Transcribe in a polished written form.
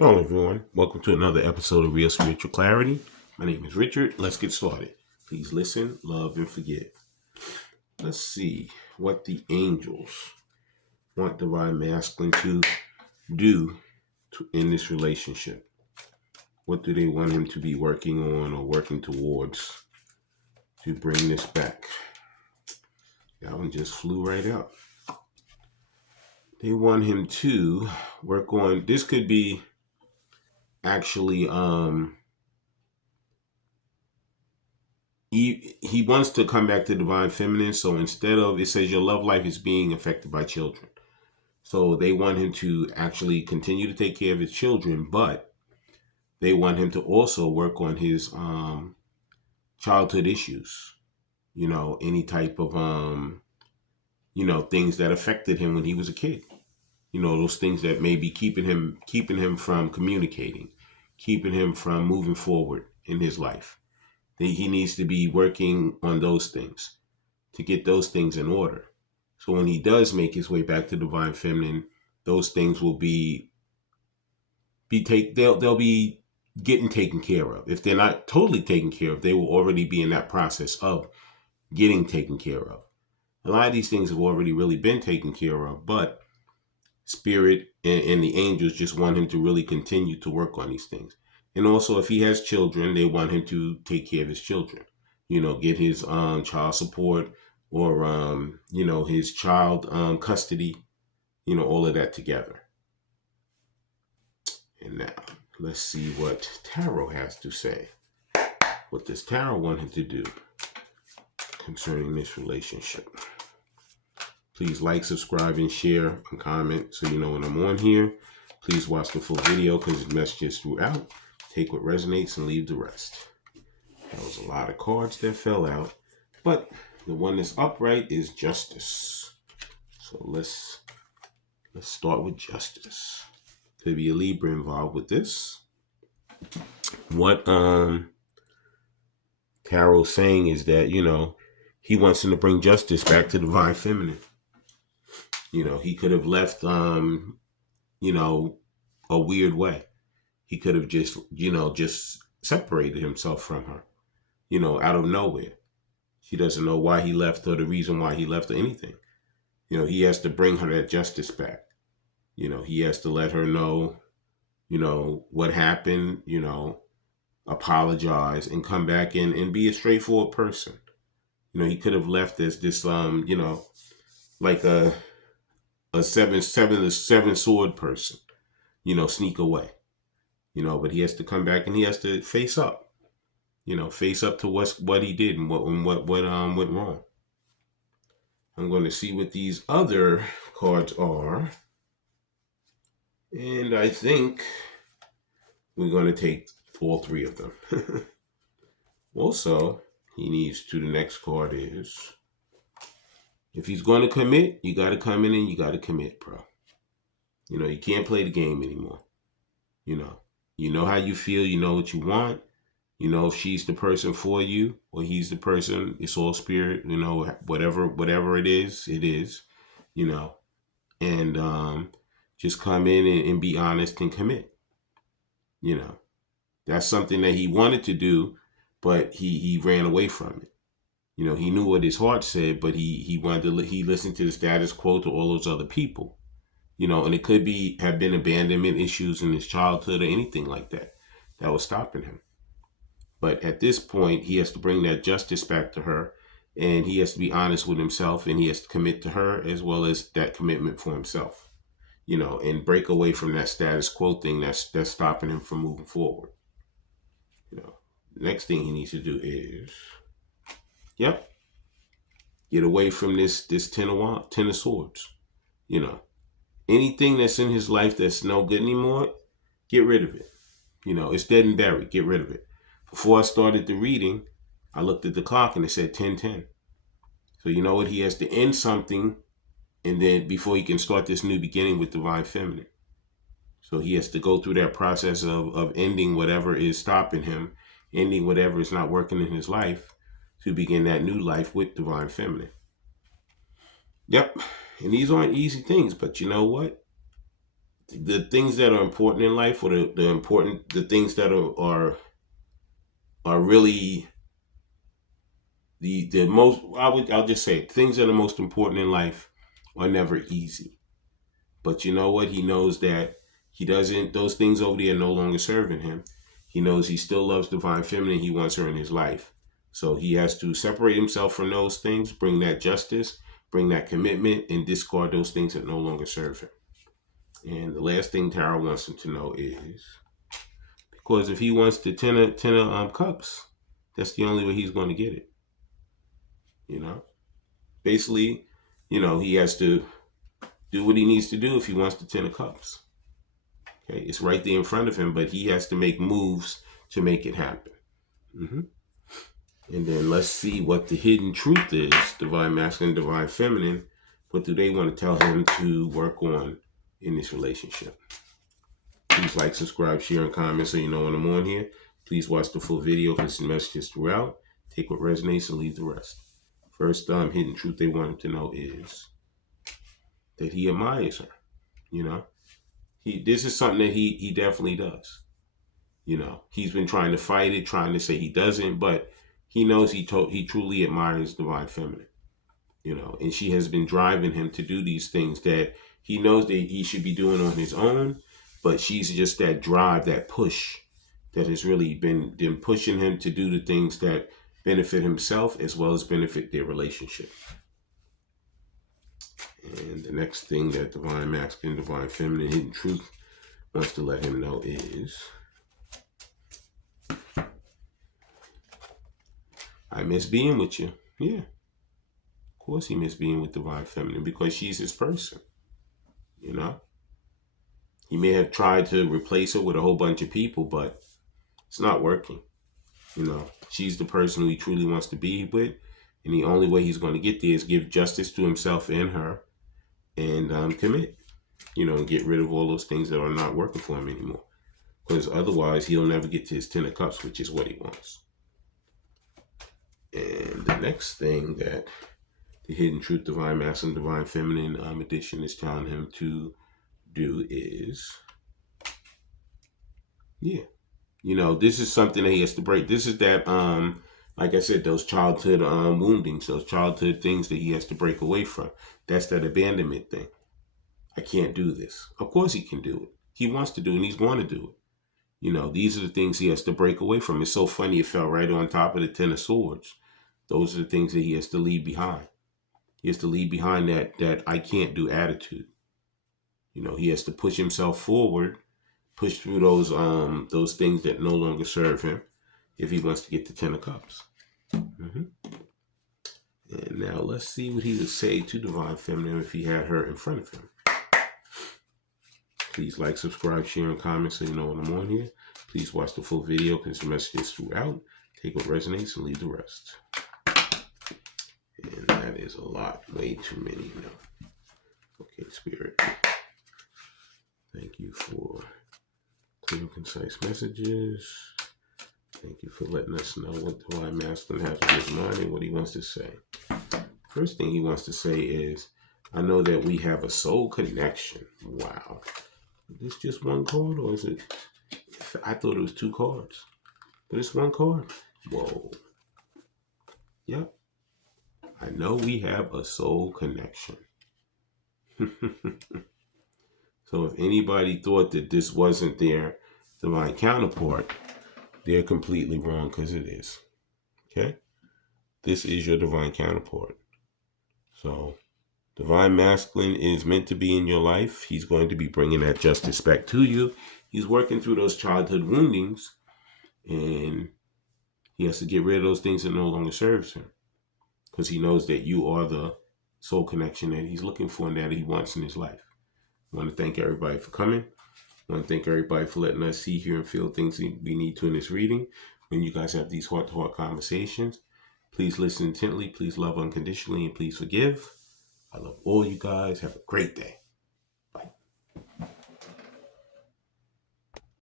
Hello, everyone. Welcome to another episode of Real Spiritual Clarity. My name is Richard. Let's get started. Please listen, love, and forgive. Let's see what the angels want Divine Masculine to do in this relationship. What do they want him to be working on or working towards to bring this back? That one just flew right out. They want him to work on, this could be actually, he wants to come back to divine feminine. So instead of, it says your love life is being affected by children. So they want him to actually continue to take care of his children, but they want him to also work on his childhood issues. Any type of things that affected him when he was a kid. Those things that may be keeping him from communicating, keeping him from moving forward in his life. He needs to be working on those things to get those things in order. So when he does make his way back to divine feminine, those things will they'll be getting taken care of. If they're not totally taken care of, they will already be in that process of getting taken care of. A lot of these things have already really been taken care of, but spirit and the angels just want him to really continue to work on these things. And also, if he has children, they want him to take care of his children. Get his child support or his child custody. All of that together. And now let's see what Tarot has to say. What does Tarot want him to do concerning this relationship? Please like, subscribe, and share and comment so you know when I'm on here. Please watch the full video because it's messages throughout. Take what resonates and leave the rest. That was a lot of cards that fell out, but the one that's upright is Justice. So let's start with Justice. Could be a Libra involved with this. What Tarot's saying is that he wants him to bring justice back to divine feminine. He could have left a weird way. He could have just separated himself from her, out of nowhere. She doesn't know why he left or the reason why he left or anything. He has to bring her that justice back. He has to let her know, what happened, apologize and come back in and be a straightforward person. He could have left as this, like a seven sword person, sneak away, but he has to come back and he has to face up to what he did and what went wrong. I'm going to see what these other cards are. And I think we're going to take all three of them. Also, he needs to, the next card is, if he's going to commit, you got to come in and you got to commit, bro. You can't play the game anymore. You know how you feel. You know what you want. If she's the person for you or he's the person, it's all spirit, whatever it is, and just come in and be honest and commit. That's something that he wanted to do, but he ran away from it. He knew what his heart said, but he listened to the status quo to all those other people. And it could have been abandonment issues in his childhood or anything like that was stopping him. But at this point, he has to bring that justice back to her, and he has to be honest with himself, and he has to commit to her as well as that commitment for himself, and break away from that status quo thing that's stopping him from moving forward. The next thing he needs to do is, get away from this ten of swords. Anything that's in his life that's no good anymore, get rid of it. It's dead and buried. Get rid of it. Before I started the reading, I looked at the clock and it said 10:10. So you know what? He has to end something, and then before he can start this new beginning with divine feminine. So he has to go through that process of ending whatever is stopping him, ending whatever is not working in his life, to begin that new life with divine feminine. Yep. And these aren't easy things, but you know what? the things that are important in life, or the things that are really the most. I'll just say things that are most important in life are never easy. But you know what? He knows that he doesn't. Those things over there are no longer serving him. He knows he still loves divine feminine. He wants her in his life. So he has to separate himself from those things, bring that justice, bring that commitment, and discard those things that no longer serve him. And the last thing Tara wants him to know is, because if he wants the ten of cups, that's the only way he's going to get it. You know, basically, he has to do what he needs to do if he wants the 10 of cups. Okay, it's right there in front of him, but he has to make moves to make it happen. Mm-hmm. And then let's see what the hidden truth is, divine masculine, divine feminine. What do they want to tell him to work on in this relationship? Please like, subscribe, share, and comment so you know when I'm on here. Please watch the full video, listen to messages throughout. Take what resonates and leave the rest. First hidden truth they want him to know is that he admires her. This is something that he definitely does. He's been trying to fight it, trying to say he doesn't, but he knows he truly admires divine feminine. And she has been driving him to do these things that he knows that he should be doing on his own, but she's just that drive, that push that has really been pushing him to do the things that benefit himself as well as benefit their relationship. And the next thing that divine masculine, divine feminine, hidden truth wants to let him know is, I miss being with you. Yeah. Of course he miss being with divine feminine because she's his person. He may have tried to replace her with a whole bunch of people, but it's not working. She's the person who he truly wants to be with. And the only way he's going to get there is give justice to himself and her and commit, and get rid of all those things that are not working for him anymore. Because otherwise he'll never get to his 10 of cups, which is what he wants. And the next thing that the hidden truth, divine masculine, divine feminine edition is telling him to do is, this is something that he has to break. This is that, like I said, those childhood woundings, those childhood things that he has to break away from. That's that abandonment thing. I can't do this. Of course he can do it. He wants to do it and he's going to do it. These are the things he has to break away from. It's so funny it fell right on top of the 10 of swords. Those are the things that he has to leave behind. He has to leave behind that I can't do attitude. He has to push himself forward, push through those things that no longer serve him if he wants to get the 10 of cups. Mm-hmm. And now let's see what he would say to divine feminine if he had her in front of him. Please like, subscribe, share, and comment so you know when I'm on here. Please watch the full video because the messages throughout. Take what resonates and leave the rest. And that is a lot. Way too many now. Okay, Spirit. Thank you for clear, concise messages. Thank you for letting us know what divine masculine has in his mind and what he wants to say. First thing he wants to say is, I know that we have a soul connection. Wow. Is this just one card or is it? I thought it was 2 cards. But it's 1 card. Whoa. Yep. I know we have a soul connection. So if anybody thought that this wasn't their divine counterpart, they're completely wrong because it is. Okay? This is your divine counterpart. So divine masculine is meant to be in your life. He's going to be bringing that justice back to you. He's working through those childhood woundings and he has to get rid of those things that no longer serves him because he knows that you are the soul connection that he's looking for and that he wants in his life. I want to thank everybody for coming. I want to thank everybody for letting us see, hear, and feel things we need to in this reading. When you guys have these heart-to-heart conversations, please listen intently, please love unconditionally, and please forgive. I love all you guys. Have a great day.